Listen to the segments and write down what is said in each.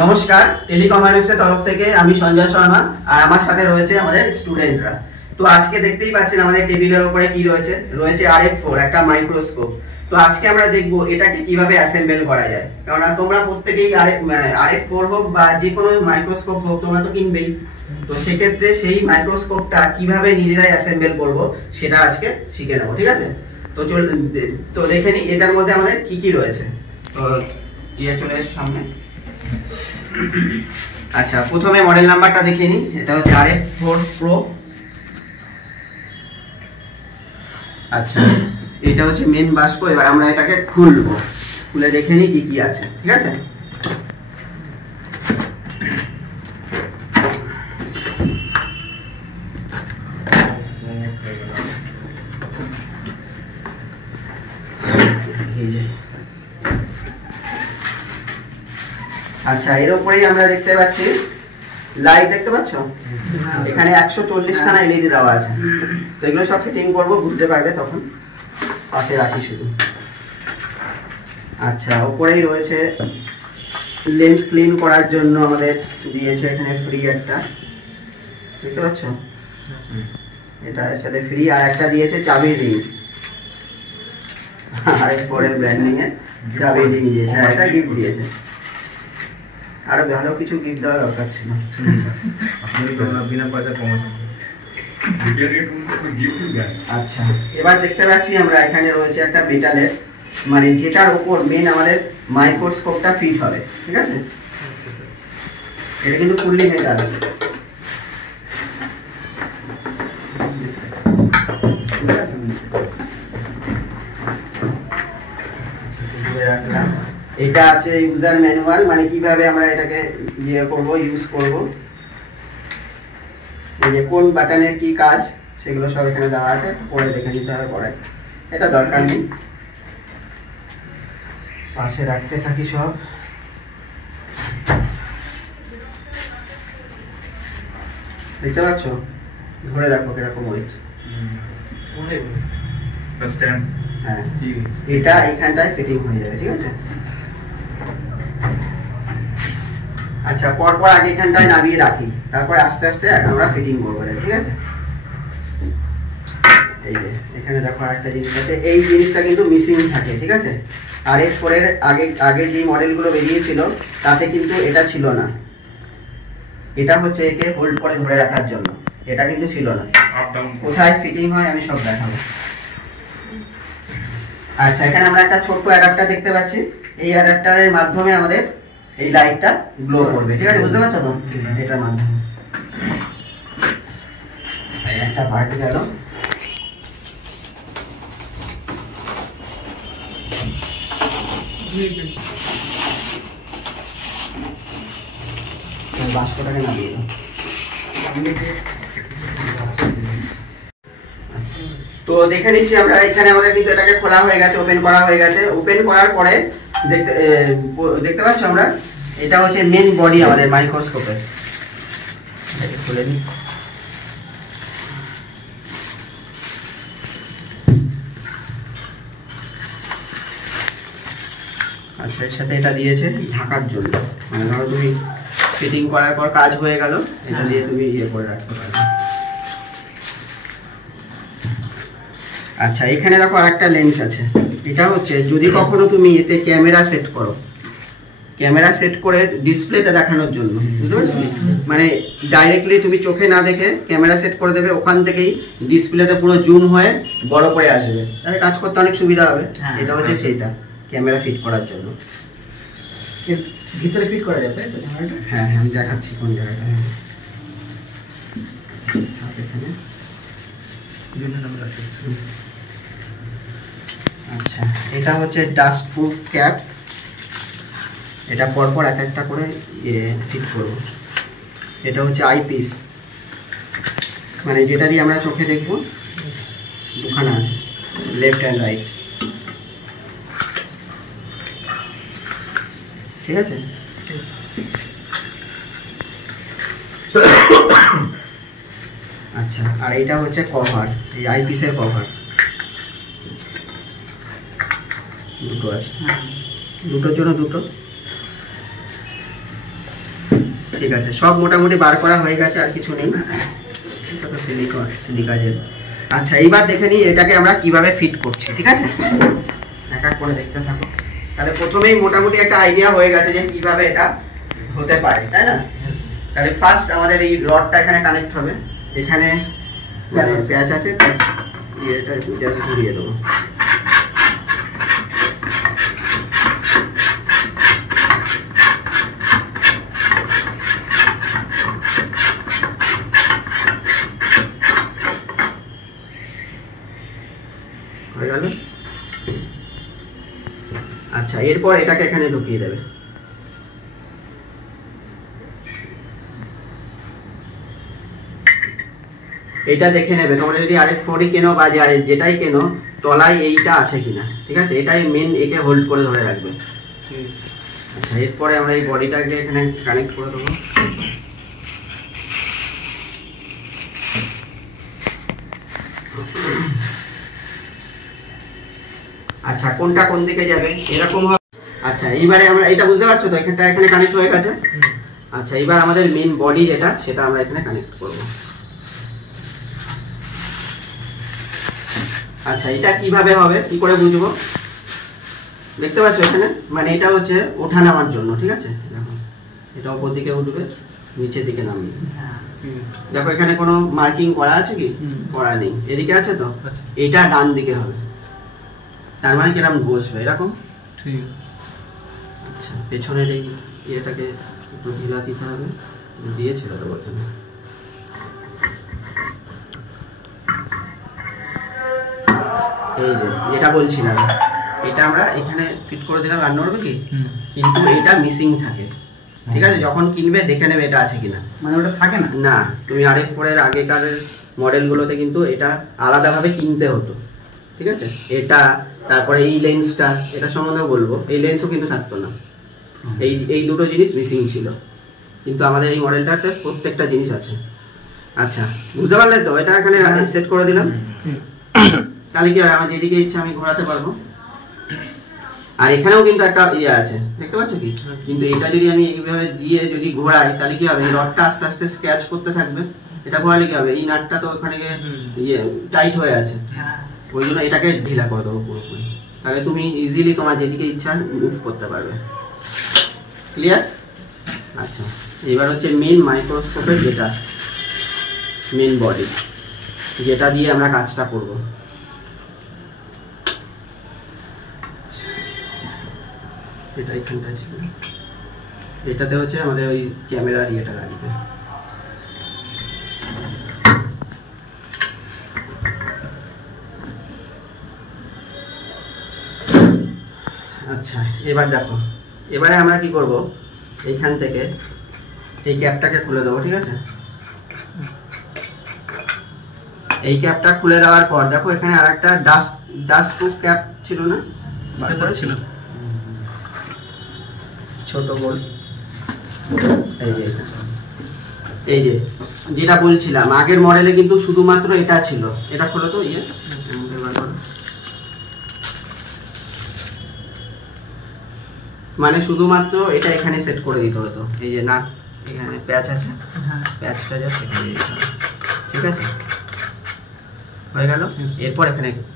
নমস্কার, টেলিকমার্সের তরফ থেকে আমি সঞ্জয় শর্মা আর আমার সাথে রয়েছে আমাদের স্টুডেন্টরা। তো আজকে দেখতেই পাচ্ছেন আমাদের টেবিলের উপরে কি রয়েছে RF4 একটা মাইক্রোস্কোপ। তো আজকে আমরা দেখব এটাকে কিভাবে অ্যাসেম্বল করা যায়, কারণ তোমরা প্রত্যেকেই RF4 হোক বা যে কোনো মাইক্রোস্কোপ হোক তোমরা তো কিনবেই। তো সেক্ষেত্রে সেই মাইক্রোস্কোপটা কিভাবে নিজেরাই অ্যাসেম্বল করব সেটা আজকে শিখে নেবো, ঠিক আছে? তো দেখে নিই এটার মধ্যে আমাদের কি কি রয়েছে। তো চলে এসো সামনে। আচ্ছা, প্রথমে মডেল নাম্বারটা দেখে নিই। এটা হচ্ছে RF4 Pro। আচ্ছা, এটা হচ্ছে মেন বাস্ক। এবার আমরা এটাকে খুলবো, খুলে দেখে নিই কি কি আছে, ঠিক আছে? আচ্ছা, এর উপরেই আমরা দেখতে পাচ্ছি লাইট, দেখতে পাচ্ছ? এখানে 140 খানা এলইডি দেওয়া আছে। তো এগুলো সব ফিটিং করবো, বুঝতে পারবে তখন। পাশে রাখি শুধু। আচ্ছা, উপরেই রয়েছে লেন্স ক্লিন করার জন্য আমাদের দিয়েছে এখানে ফ্রি একটা, দেখতে পাচ্ছ? এটা আসলে ফ্রি। আর একটা দিয়েছে চাবির রিং, RF4 এর ব্র্যান্ডিং এর চাবির রিং দিয়েছে। এটা গিফট দিয়েছে। আরো ভালো কিছু গিফট দেওয়া দরকার ছিল। আচ্ছা, এবার দেখতে পাচ্ছি আমরা এখানে রয়েছে একটা মেটালের, মানে যেটার উপর মেন আমাদের মাইক্রোস্কোপটা ফিট হবে, ঠিক আছে? এটা কিন্তু ফুললি মেটাল। এটা আছে ইউজার ম্যানুয়াল, মানে কিভাবে আমরা এটাকে ইউজ করব, এই যে কোন বাটনের কি কাজ সেগুলো সব এখানে দেওয়া আছে। পরে দেখে নিতে হবে, পরে এটা দরকার নেই, পাশে রাখতে থাকি সব। দেখতে পাচ্ছ? ধরে দেখো কিরকম ওয়েট। হ্যাঁ, এটা এখানটায় ফিটিং হয়ে যাবে, ঠিক আছে? আচ্ছা, পরপর আগে এখানটায় নামিয়ে রাখি, তারপরে আস্তে আস্তে আমরা ফিটিং করবো, ঠিক আছে? এই যে এখানে দেখো আরেকটা জিনিস আছে, এই জিনিসটা কিন্তু মিসিং থাকে, ঠিক আছে? RF4 এর আগে যে মডেলগুলো বেরিয়েছিল তাতে কিন্তু এটা ছিল না। এটা হচ্ছে একে হোল্ড করে ধরে রাখার জন্য, এটা কিন্তু ছিল না। কোথায় ফিটিং হয় আমি সব দেখাবো। আচ্ছা, এখানে আমরা একটা ছোট্ট অ্যাডাপ্টার দেখতে পাচ্ছি। এই অ্যাডাপ্টারের মাধ্যমে আমাদের এই লাইটটা গ্লো করবে, ঠিক আছে? বুঝতে পারছো তো? এটার মাধ্যমে একটা পার্ট গেল। বাষ্পটাকে নামিয়ে দাও। তো দেখে নিচ্ছি আমরা, এখানে আমাদের কিন্তু এটাকে খোলা হয়ে গেছে, ওপেন করা হয়ে গেছে। ওপেন করার পরে দেখতে পাচ্ছ আমরা, এটা হচ্ছে মেন বডি আমাদের মাইক্রোস্কোপের। খুলে নিই। আচ্ছা, এর সাথে এটা দিয়েছে ঢাকার জন্য, মানে ধরো তুমি ফিটিং করার পর কাজ হয়ে গেল, এটা দিয়ে তুমি করে রাখতে পারবে। আচ্ছা, এখানে দেখো আরেকটা লেন্স আছে। এটা হচ্ছে যদি কখনো তুমি এতে ক্যামেরা সেট করো, ক্যামেরা সেট করে ডিসপ্লেতে দেখানোর জন্য, বুঝতে পারছো? মানে ডাইরেক্টলি তুমি চোখে না দেখে ক্যামেরা সেট করে দেবে, ওখান থেকেই ডিসপ্লেতে পুরো জুম হয়ে বড় করে আসবে, তাহলে কাজ করতে অনেক সুবিধা হবে। এটা হচ্ছে সেইটা, ক্যামেরা ফিট করার জন্য। ভিতরে ফিট করা যাবে? হ্যাঁ হ্যাঁ, আমি দেখাচ্ছি কোন জায়গাটা। আচ্ছা, এটা হচ্ছে ডাস্ট প্রুফ ক্যাপ। এটা পরপর এক একটা করে ফিট করব। এটা হচ্ছে আইপিস, মানে যেটা দিয়ে আমরা চোখে দেখবো। দুখানা আছে, লেফট অ্যান্ড রাইট, ঠিক আছে? আচ্ছা, আর এটা হচ্ছে কভার, এই আইপিসের কভার। দুটো আছে, দুটোর জন্য দুটো। ঠিক আছে, সব মোটামুটি বার করা হয়ে গেছে, আর কিছু নেই। Silica gel. আচ্ছা, এইবার দেখে নিই এটাকে আমরা কিভাবে ফিট করছি। ঠিক আছে, এক এক করে দেখতে থাকো। তাহলে প্রথমেই মোটামুটি একটা আইডিয়া হয়ে গেছে যে কিভাবে এটা হতে পারে, তাই না? তাহলে ফার্স্ট আমাদের এই রডটা এখানে কানেক্ট হবে। এখানে প্যাচ আছে, প্যাচ এটা প্যাচ ঘুরিয়ে দেবো। হয়ে গেল। আচ্ছা, এরপর এটাকে এখানে ঢুকিয়ে দেবে। এটা দেখে নেবে তোমরা যদি RF4 কেনো বা যেটাই কেনো, তলায় এইটা আছে কিনা। ঠিক আছে, এটাই মেন, একে হোল্ড করে ধরে রাখবে। আচ্ছা, এরপরে আমরা এই বডিটাকে এখানে কানেক্ট করে দেবো। আচ্ছা, কোনটা কোন দিকে যাবে এরকম হবে। আচ্ছা, এইবারে আমরা এটা বুঝতে পারছো তো, এখানটা এখানে কানেক্ট হয়ে গেছে। আচ্ছা, এবার আমাদের মেন বডি যেটা, সেটা আমরা এখানে কানেক্ট করব। আচ্ছা, এটা কিভাবে হবে, কি করে বুঝবো? দেখতে পাচ্ছ এখানে, মানে এটা হচ্ছে ওঠা নামার জন্য। ঠিক আছে, দেখো এটা উপর দিকে উঠবে, নিচের দিকে নামবে। দেখো এখানে কোনো মার্কিং করা আছে কি? করা নেই। এদিকে আছে তো, এটা ডান দিকে হবে, তার মানে কিরকম বসবে এরকম। ঠিক। আচ্ছা, পেছনের এই ইয়েটাকে একটু ঢিলা দিতে হবে, দিয়েছিল তো বলছেন। এই যে যেটা বলছিলাম, এটা আমরা এখানে ফিট করে দিলাম, আর নড়বে কি? কিন্তু এটা মিসিং থাকে। ঠিক আছে, যখন কিনবে দেখে নেবে এটা আছে কিনা। মানে ওটা থাকে না? না, তুমি RF4 এর আগেকার মডেলগুলোতে কিন্তু এটা আলাদাভাবে কিনতে হতো। ঠিক আছে, এটা তারপরে এই লেন্সটা, এটা সম্বন্ধেও বলবো, এই লেন্সও কিন্তু থাকতো না। এই দুটো জিনিস মিসিং ছিল, কিন্তু আমাদের এই মডেলটাতে প্রত্যেকটা জিনিস আছে। আচ্ছা, বুঝতে পারলে তো? এটা এখানে সেট করে দিলাম, তাহলে কি হয়, আমার যেদিকে ইচ্ছা আমি ঘোরাতে পারবো। আর এখানেও কিন্তু একটা ইয়ে আছে, দেখতে পাচ্ছ কি? কিন্তু এটা যদি আমি এইভাবে দিয়ে যদি ঘোরাই, তাহলে কি হবে, রডটা আস্তে আস্তে স্ক্র্যাচ করতে থাকবে। এটা ঘোরালে কি হবে, এই নাটটা তো ওখানে ইয়ে টাইট হয়ে আছে, ওই জন্য এটাকে ঢিলা করে দেবো পুরোপুরি। তাহলে তুমি ইজিলি তোমার যেদিকে ইচ্ছা মুভ করতে পারবে। ক্লিয়ার? আচ্ছা, এবার হচ্ছে মেন মাইক্রোস্কোপের যেটা মেন বডি, যেটা দিয়ে আমরা কাজটা করব। এটা এখানটা ছিল, এটাতে হচ্ছে আমাদের ওই ক্যামেরার ইয়েটা লাগবে। আচ্ছা, এবার দেখো, এবারে আমরা কি করব, এইখান থেকে এই ক্যাপটাকে খুলে দেবো। ঠিক আছে, এই ক্যাপটা খুলে দেওয়ার পর দেখো এখানে আরেকটা ডাস্ট প্রুফ ক্যাপ ছিল না, ছিল ছোট গোল। এই যে যেটা বলছিলাম, আগের মডেলে কিন্তু শুধুমাত্র এটা ছিল। এটা খোলো তো, ইয়ে মানে শুধুমাত্র এটা এখানে সেট করে দিতে হতো। এই যে নাট এখানে প্যাচ আছে, প্যাচটা যা সেখানে দিতে হবে। ঠিক আছে, হয়ে গেল। এরপর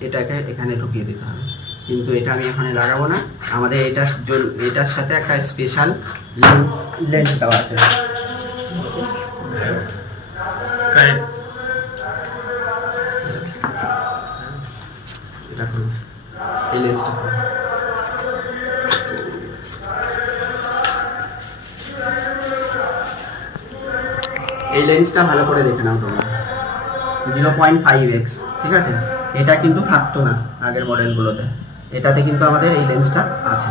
এটাকে এখানে ঢুকিয়ে দিতে হবে, কিন্তু এটা আমি এখানে লাগাবো না। আমাদের এটার সাথে একটা স্পেশাল লেন্স দেওয়া আছে। এটা খুলুন, এই লেন্সটা খুলুন। এই লেন্সটা ভালো করে দেখে নাও তোমরা, 0.5x। ঠিক আছে, এটা কিন্তু থাকতো না আগের মডেলগুলোতে, এটাতে কিন্তু আমাদের এই লেন্সটা আছে।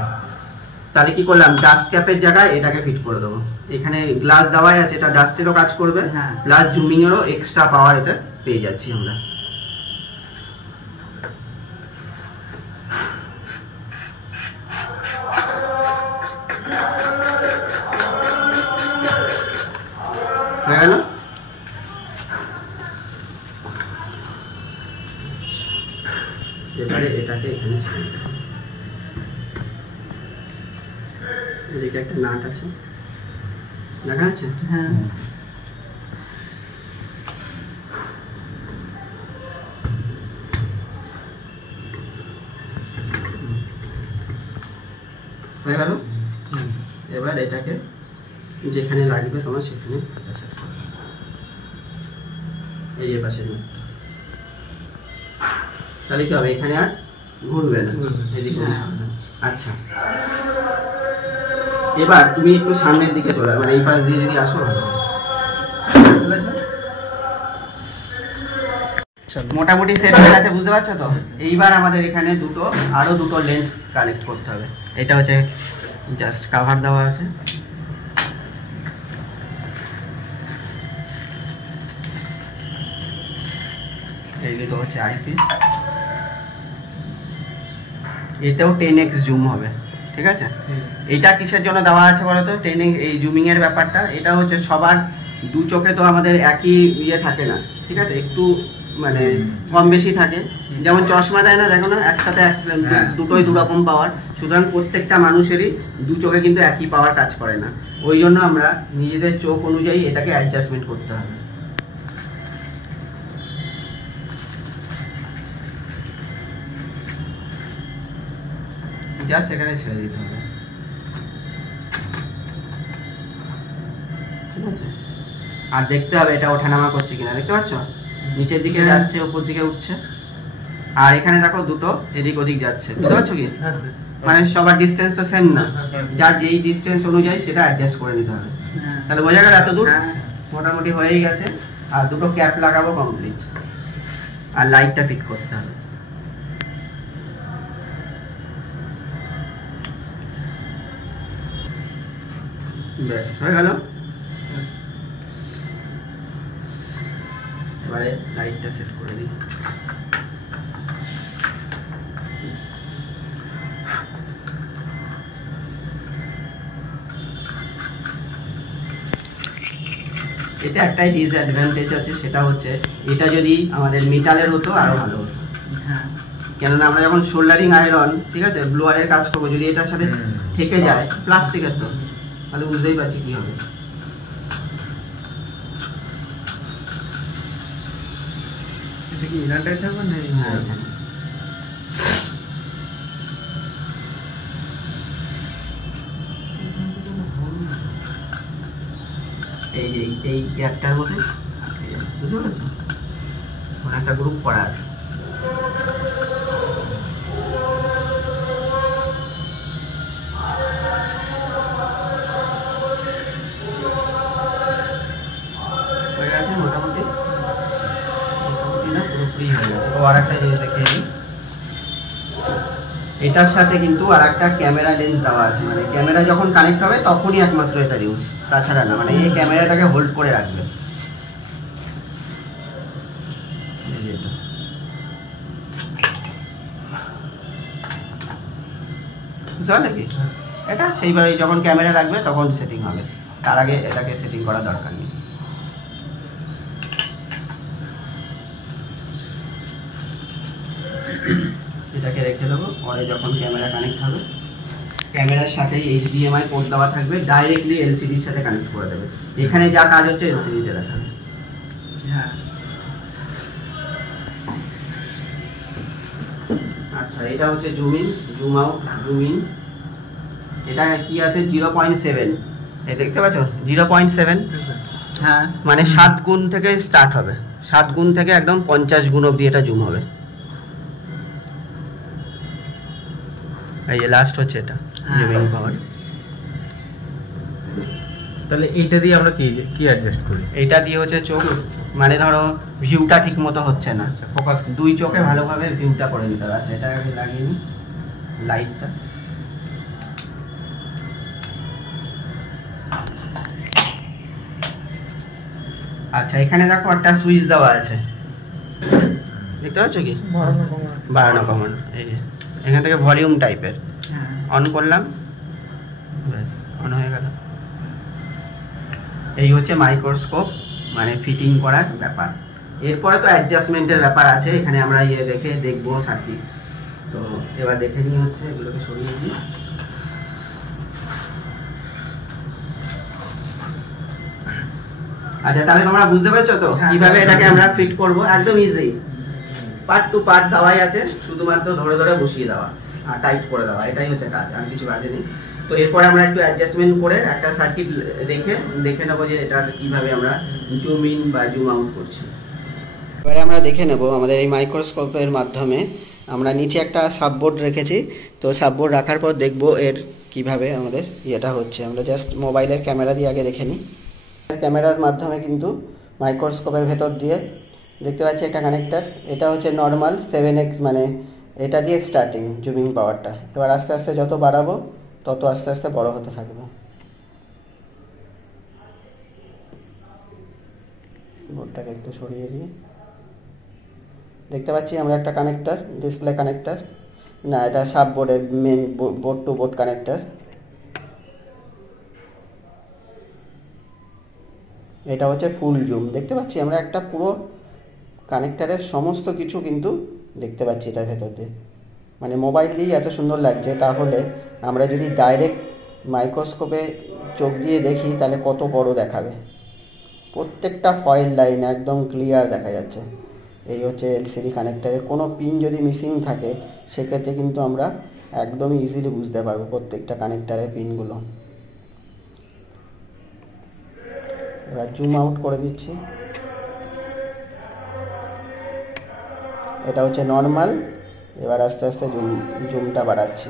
তাহলে কি করলাম, ডাস্ট ক্যাপের জায়গায় এটাকে ফিট করে দেবো। এখানে গ্লাস দেওয়াই আছে, এটা ডাস্টেরও কাজ করবে, প্লাস জুমিং এরও এক্সট্রা পাওয়ার এটা পেয়ে যাচ্ছি আমরা। হয়ে গেল। এবারে এটাকে এখানে ছাড়িয়ে দেবো। এদিকে একটা নাট আছে, দেখা যাচ্ছে? হ্যাঁ হয়ে গেল। এবার এটাকে যেখানে লাগবে তোমার সেখানে এই যে পাশে না, তাহলে কি হবে এখানে আর ঘুরবে না, এদিকে। আচ্ছা, এবার তুমি একটু সামনের দিকে চলে মানে এই পাশ দিয়ে যদি আসো, মোটামুটি সেট হয়ে গেছে, বুঝতে পারছো তো? এইবার আমাদের এখানে আরো দুটো লেন্স কানেক্ট করতে হবে। এটা হচ্ছে জাস্ট কভার দেওয়া আছে, এই দুটো হচ্ছে আইপিস। এটাও 10x জুম হবে, ঠিক আছে? এইটা কিসের জন্য দেওয়া আছে বলতো? 10x এই জুমিং এর ব্যাপারটা। এটা হচ্ছে সবার দু চোখে তো আমাদের একই ইয়ে থাকে না, ঠিক আছে? একটু মানে কম বেশি থাকে। যেমন চশমা দেয় না, দেখো না, একসাথে দুটোই দু রকম পাওয়ার। সুতরাং প্রত্যেকটা মানুষেরই দু চোখে কিন্তু একই পাওয়ার কাজ করে না। ওই জন্য আমরা নিজেদের চোখ অনুযায়ী এটাকে অ্যাডজাস্টমেন্ট করতে হবে। জাস্ট এখানে ছেড়ে দিতে হবে, ঠিক আছে? আর দেখতে হবে এটা ওঠানামা করছে কিনা, দেখতে পাচ্ছ? নিচের দিকে যাচ্ছে, উপর দিকে উঠছে। আর এখানে দেখো দুটো এদিক ওদিক যাচ্ছে, বুঝতে পারছো কি? মানে সবার ডিস্টেন্স তো সেম না, যার যেই ডিস্টেন্স অনুযায়ী সেটা অ্যাডজাস্ট করে নিতে হবে। তাহলে বোঝা গেল এত দূর মোটামুটি হয়েই গেছে। আর দুটো ক্যাপ লাগাবো, কমপ্লিট। আর লাইটটা ফিট করতে হবে। ব্যাস হয়ে গেল। এবারে লাইটটা সেট করে দিই। এটা একটাই ডিসঅ্যাডভান্টেজ আছে, সেটা হচ্ছে এটা যদি আমাদের মেটালের হতো আরো ভালো হতো। হ্যাঁ, কেননা আমরা যখন সোল্ডারিং আয়রন, ঠিক আছে, ব্লোয়ারের কাজ করবো, যদি এটার সাথে থেকে যায়, প্লাস্টিকের তো, তাহলে বুঝতেই পারছি কি হবে। এটা কি ইনারটাই থাকবে না? হ্যাঁ, এই গ্যাপটার মধ্যে বুঝতে পারছো, একটা গ্রুপ করা আছে। মোটামুটি না, পুরোপুরি হয়ে গেছে। ও আর একটা জিনিস দেখিয়ে দিই, এটার সাথে কিন্তু আর একটা ক্যামেরা লেন্স দেওয়া আছে। মানে ক্যামেরা যখন কানেক্ট হবে তখনই একমাত্র এটা ইউজ, তাছাড়া না। মানে এই ক্যামেরাটাকে হোল্ড করে রাখবে। বুঝতে পারলে কি? এটা সেইভাবে যখন ক্যামেরা রাখবে তখন সেটিং হবে, তার আগে এটাকে সেটিং করার দরকার নেই। এটাকে রেখে দেবো, পরে যখন ক্যামেরা কানেক্ট হবে ক্যামেরার সাথে HDMI পোর্ট দেওয়া থাকবে, ডাইরেক্টলি এলসিডির সাথে কানেক্ট করে দেবে। এখানে যা কাজ হচ্ছে এলসিডিতে দেখাবে। হ্যাঁ, আচ্ছা, এটা হচ্ছে zoom in, zoom out, zoom in. এটা কি আছে? 0.7, এই দেখতে পাচ্ছ 0.7। হ্যাঁ, মানে 7 গুণ থেকে স্টার্ট হবে, 7 গুণ থেকে একদম 50 গুণ অবধি এটা জুম হবে। এই যে লাস্ট হচ্ছে এটা জুমিং পাওয়ার। তাহলে এইটা দিয়ে আমরা কি অ্যাডজাস্ট করি? এইটা দিয়ে হচ্ছে চোখ, মানে ধরো ভিউটা ঠিক মতো হচ্ছে না, ফোকাস দুই চোখে ভালোভাবে ভিউটা করে নিতে হবে। আচ্ছা, এটা আমি লাগিয়ে নিই লাইটটা। আচ্ছা, এখানে দেখো একটা সুইচ দেওয়া আছে, দেখতে পাচ্ছ কি? বাড়ানো কমানো। এই যে এখান থেকে ভলিউম টাইপের অন করলাম, ব্যাস অন হয়ে গেল। এই হচ্ছে মাইক্রোস্কোপ, মানে ফিটিং করার ব্যাপার। এরপরে তো অ্যাডজাস্টমেন্টের ব্যাপার আছে, এখানে আমরা ইয়ে রেখে দেখবো সাথী। তো এবার দেখে নিই, হচ্ছে এগুলোকে সরিয়ে দিই। আচ্ছা, তাহলে তোমরা বুঝতে পেরেছো তো হ্যাঁ, কিভাবে হ্যাঁ, এটাকে হ্যাঁ। আমরা ফিট করব? একদম ইজি, পার্ট টু পার্ট দেওয়াই আছে, শুধুমাত্র ধরে ধরে বসিয়ে দেওয়া আর টাইট করে দেওয়া, এটাই হচ্ছে কাজ, আর কিছু কাজে নেই। তো এরপরে আমরা একটু অ্যাডজাস্টমেন্ট করে একটা সার্কিট দেখে নেবো যে এটা কিভাবে আমরা জুম ইন বা জুম আউট করছি। এবারে আমরা দেখে নেব আমাদের এই মাইক্রোস্কোপের মাধ্যমে। আমরা নিচে একটা সাববোর্ড রেখেছি, তো সাববোর্ড রাখার পর দেখব এর কিভাবে আমাদের ইয়েটা হচ্ছে। আমরা জাস্ট মোবাইলের ক্যামেরা দিয়ে আগে দেখে নিই। ক্যামেরার মাধ্যমে কিন্তু মাইক্রোস্কোপের ভেতর দিয়ে দেখতে পাচ্ছি একটা কানেক্টার। এটা হচ্ছে নর্মাল 7x, মানে এটা দিয়ে স্টার্টিং জুমিং পাওয়ারটা। এবার আস্তে আস্তে যত বাড়াবো তত আস্তে আস্তে বড় হতে থাকবে। বোর্ডটাকে একটু সরিয়ে দিই। দেখতে পাচ্ছি আমরা একটা কানেক্টার, ডিসপ্লে কানেক্টার না, এটা সাববোর্ডের main board to board connector. এটা হচ্ছে ফুল জুম। দেখতে পাচ্ছি আমরা একটা পুরো কানেক্টারের সমস্ত কিছু কিন্তু দেখতে পাচ্ছি এটার ভেতর দিয়ে। মানে মোবাইল দিয়েই এত সুন্দর লাগছে, তাহলে আমরা যদি ডাইরেক্ট মাইক্রোস্কোপে চোখ দিয়ে দেখি তাহলে কত বড় দেখাবে। প্রত্যেকটা ফয়েল লাইন একদম ক্লিয়ার দেখা যাচ্ছে। এই হচ্ছে এলসিডি কানেক্টারের। কোনো পিন যদি মিসিং থাকে সেক্ষেত্রে কিন্তু আমরা একদমই ইজিলি বুঝতে পারবো প্রত্যেকটা কানেক্টারের পিনগুলো। এবার জুম আউট করে দিচ্ছি। এটা হচ্ছে নর্মাল। এবার আস্তে আস্তে জুমটা বাড়াচ্ছি।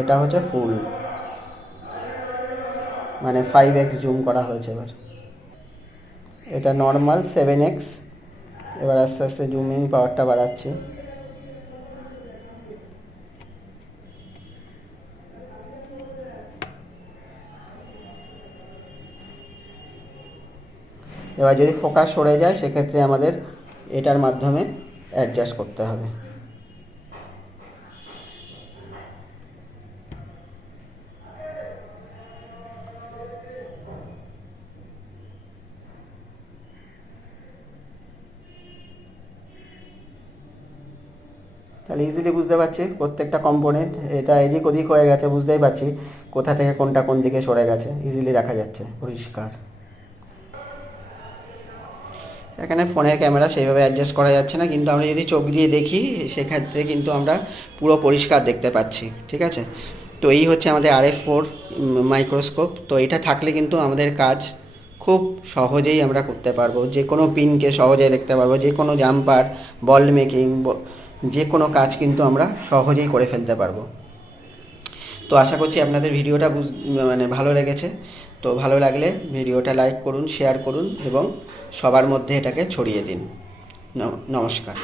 এটা হচ্ছে ফুল, মানে 5x জুম করা হয়েছে। এবার এটা নর্মাল 7x। এবার আস্তে আস্তে জুমিং পাওয়ারটা বাড়াচ্ছি। এবার যদি ফোকাস সরে যায় সেক্ষেত্রে আমাদের এটার মাধ্যমে অ্যাডজাস্ট করতে হবে। তাহলে ইজিলি বুঝতে পারছি প্রত্যেকটা কম্পোনেন্ট। এটা এদিক ওদিক হয়ে গেছে, বুঝতেই পারছি কোথা থেকে কোনটা কোন দিকে সরে গেছে, ইজিলি দেখা যাচ্ছে পরিষ্কার। এখানে ফোনের ক্যামেরা সেইভাবে অ্যাডজাস্ট করা যাচ্ছে না, কিন্তু আমরা যদি চোখ দিয়ে দেখি সেক্ষেত্রে কিন্তু আমরা পুরো পরিষ্কার দেখতে পাচ্ছি। ঠিক আছে, তো এই হচ্ছে আমাদের RF4 মাইক্রোস্কোপ। তো এটা থাকলে কিন্তু আমাদের কাজ খুব সহজেই আমরা করতে পারবো। যে কোনো পিনকে সহজেই দেখতে পারবো, যে কোনো জাম্পার, বল মেকিং, যে কোনো কাজ কিন্তু আমরা সহজেই করে ফেলতে পারবো। তো আশা করছি আপনাদের ভিডিওটা মানে ভালো লেগেছে। তো ভালো লাগলে ভিডিওটা লাইক করুন, শেয়ার করুন এবং সবার মধ্যে এটাকে ছড়িয়ে দিন। নমস্কার।